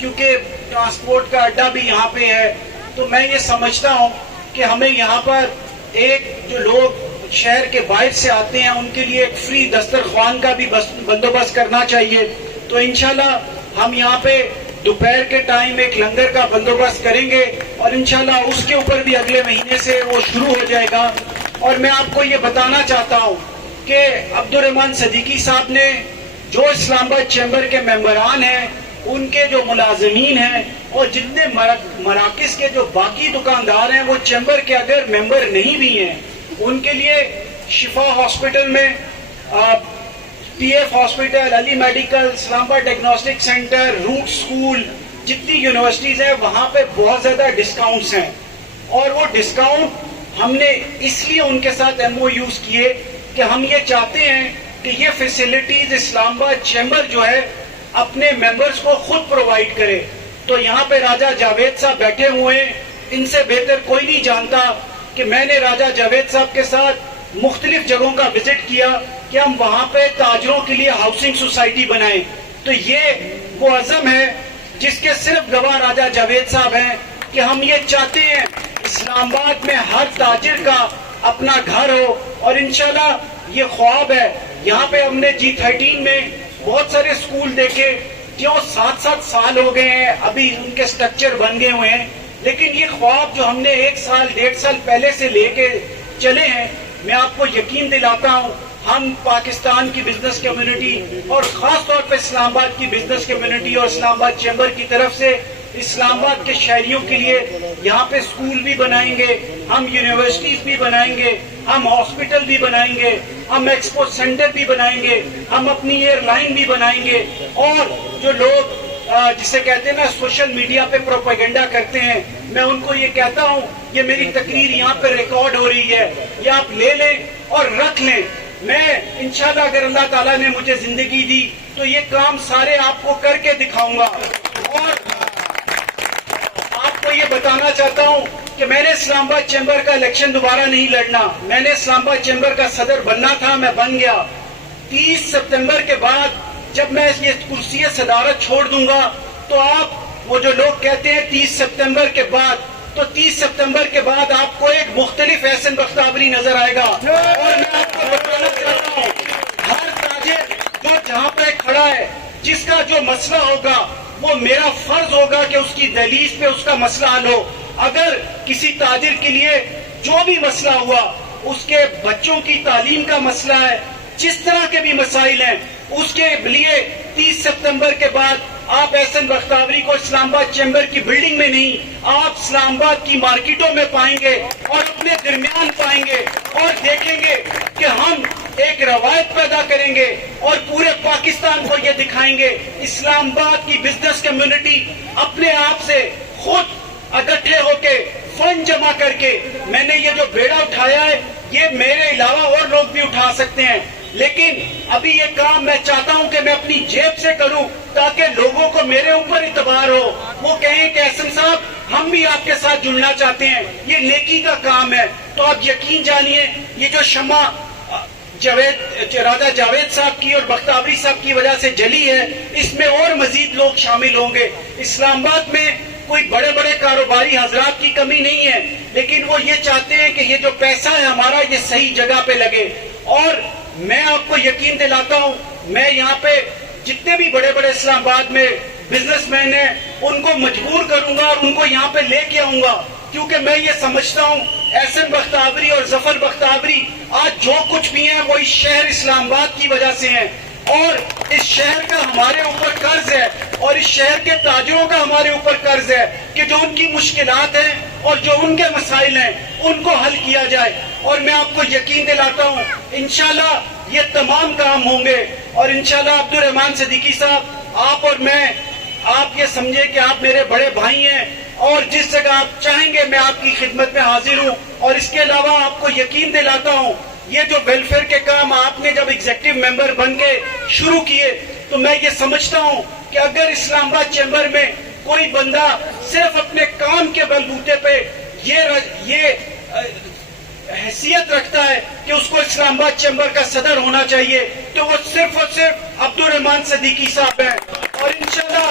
کیونکہ ٹرانسپورٹ کا اڈا بھی یہاں پہ ہے. تو میں یہ سمجھتا ہوں کہ ہمیں یہاں پر ایک جو لوگ شہر کے باہر سے آتے ہیں ان کے لیے ایک فری دسترخوان کا بھی بندوبست کرنا چاہیے. تو انشاءاللہ ہم یہاں پہ دوپہر کے ٹائم ایک لنگر کا بندوبست کریں گے اور انشاءاللہ اس کے اوپر بھی اگلے مہینے سے وہ شروع ہو جائے گا. اور میں آپ کو یہ بتانا چاہتا ہوں کہ عبدالرحمان صدیقی صاحب نے جو اسلام آباد چیمبر کے ممبران ہیں, ان کے جو ملازمین ہیں اور جتنے مراکز کے جو باقی دکاندار ہیں وہ چیمبر کے اگر ممبر نہیں بھی ہیں, ان کے لیے شفا ہاسپٹل میں, پی ایف ہاسپٹل, علی میڈیکل, اسلام آباد ڈائگنوسٹک سینٹر, روٹ اسکول, جتنی یونیورسٹیز ہیں وہاں پہ بہت زیادہ ڈسکاؤنٹس ہیں. اور وہ ڈسکاؤنٹ ہم نے اس لیے ان کے ساتھ ایم او یوز کیے کہ ہم یہ چاہتے ہیں کہ یہ فیسلٹیز اسلام آباد چیمبر جو ہے اپنے ممبرز کو خود پرووائڈ کرے. تو یہاں پہ راجہ جاوید صاحب بیٹھے ہوئے ہیں, ان سے بہتر کوئی نہیں جانتا کہ میں نے راجہ جاوید صاحب کے ساتھ مختلف جگہوں کا وزٹ کیا کہ ہم وہاں پہ تاجروں کے لیے ہاؤسنگ سوسائٹی بنائیں. تو یہ وہ عزم ہے جس کے صرف گواہ راجہ جاوید صاحب ہیں کہ ہم یہ چاہتے ہیں اسلام آباد میں ہر تاجر کا اپنا گھر ہو. اور انشاءاللہ یہ خواب ہے. یہاں پہ ہم نے G13 میں بہت سارے اسکول دیکھے جو 7 سال ہو گئے ہیں, ابھی ان کے سٹرکچر بن گئے ہوئے ہیں, لیکن یہ خواب جو ہم نے 1 سال 1.5 سال پہلے سے لے کے چلے ہیں, میں آپ کو یقین دلاتا ہوں ہم پاکستان کی بزنس کمیونٹی اور خاص طور پہ اسلام آباد کی بزنس کمیونٹی اور اسلام آباد چیمبر کی طرف سے اسلام آباد کے شہریوں کے لیے یہاں پہ اسکول بھی بنائیں گے, ہم یونیورسٹیز بھی بنائیں گے, ہم ہاسپٹل بھی بنائیں گے, ہم ایکسپورٹ سینٹر بھی بنائیں گے, ہم اپنی ایئر لائن بھی بنائیں گے. اور جو لوگ جسے کہتے ہیں نا سوشل میڈیا پہ پروپیگنڈا کرتے ہیں, میں ان کو یہ کہتا ہوں یہ میری تقریر یہاں پہ ریکارڈ ہو رہی ہے, یہ آپ لے لیں اور رکھ لیں. میں انشاءاللہ اگر اللہ تعالیٰ نے مجھے زندگی دی تو یہ کام سارے آپ کو کر کے دکھاؤں گا. اور آپ کو یہ بتانا چاہتا ہوں کہ میں نے اسلام آباد چیمبر کا الیکشن دوبارہ نہیں لڑنا. میں نے اسلام آباد چیمبر کا صدر بننا تھا, میں بن گیا. 30 سپتمبر کے بعد جب میں یہ کرسی صدارت چھوڑ دوں گا تو آپ وہ جو لوگ کہتے ہیں 30 سپتمبر کے بعد, تو 30 سپتمبر کے بعد آپ کو ایک مختلف احسن بختیاری نظر آئے گا. اور میں آپ کو بتانا چاہتا ہوں ہر تاجر جو جہاں پہ کھڑا ہے جس کا جو مسئلہ ہوگا وہ میرا فرض ہوگا کہ اس کی دہلیز پہ اس کا مسئلہ حل ہو. اگر کسی تاجر کے لیے جو بھی مسئلہ ہوا, اس کے بچوں کی تعلیم کا مسئلہ ہے, جس طرح کے بھی مسائل ہیں, اس کے لیے 30 سپتمبر کے بعد آپ احسن بختیاری کو اسلام آباد چیمبر کی بلڈنگ میں نہیں, آپ اسلام آباد کی مارکیٹوں میں پائیں گے اور اپنے درمیان پائیں گے اور دیکھیں گے کہ ہم ایک روایت پیدا کریں گے اور پورے پاکستان کو یہ دکھائیں گے اسلام آباد کی بزنس کمیونٹی اپنے آپ سے خود اکٹھے ہو کے فنڈ جمع کر کے, میں نے یہ جو بیڑا اٹھایا ہے یہ میرے علاوہ اور لوگ بھی اٹھا سکتے ہیں, لیکن ابھی یہ کام میں چاہتا ہوں کہ میں اپنی جیب سے کروں تاکہ لوگوں کو میرے اوپر اعتبار ہو, وہ کہیں کہ احسن صاحب ہم بھی آپ کے ساتھ جڑنا چاہتے ہیں, یہ نیکی کا کام ہے. تو آپ یقین جانیے یہ جو شمع راجہ جاوید صاحب کی اور بختیاری صاحب کی وجہ سے جلی ہے, اس میں اور مزید لوگ شامل ہوں گے. اسلام آباد میں کوئی بڑے بڑے کاروباری حضرات کی کمی نہیں ہے, لیکن وہ یہ چاہتے ہیں کہ یہ جو پیسہ ہے ہمارا یہ صحیح جگہ پہ لگے. اور میں آپ کو یقین دلاتا ہوں میں یہاں پہ جتنے بھی بڑے بڑے اسلام آباد میں بزنس مین ہیں ان کو مجبور کروں گا اور ان کو یہاں پہ لے کے آؤں گا, کیونکہ میں یہ سمجھتا ہوں احسن بختیاری اور ظفر بختیاری آج جو کچھ بھی ہیں وہ اس شہر اسلام آباد کی وجہ سے ہیں, اور اس شہر کا ہمارے اوپر قرض ہے اور اس شہر کے تاجروں کا ہمارے اوپر قرض ہے کہ جو ان کی مشکلات ہیں اور جو ان کے مسائل ہیں ان کو حل کیا جائے. اور میں آپ کو یقین دلاتا ہوں انشاءاللہ یہ تمام کام ہوں گے. اور انشاءاللہ عبدالرحمان صدیقی صاحب آپ اور میں, آپ یہ سمجھے کہ آپ میرے بڑے بھائی ہیں اور جس جگہ آپ چاہیں گے میں آپ کی خدمت میں حاضر ہوں. اور اس کے علاوہ آپ کو یقین دلاتا ہوں یہ جو ویلفیئر کے کام آپ نے جب ایگزیکٹو ممبر بن کے شروع کیے تو میں یہ سمجھتا ہوں کہ اگر اسلام آباد چیمبر میں کوئی بندہ صرف اپنے کام کے بلبوتے پہ یہ حیثیت رکھتا ہے کہ اس کو اسلام آباد چیمبر کا صدر ہونا چاہیے تو وہ صرف اور صرف عبدالرحمان صدیقی صاحب ہیں. اور انشاءاللہ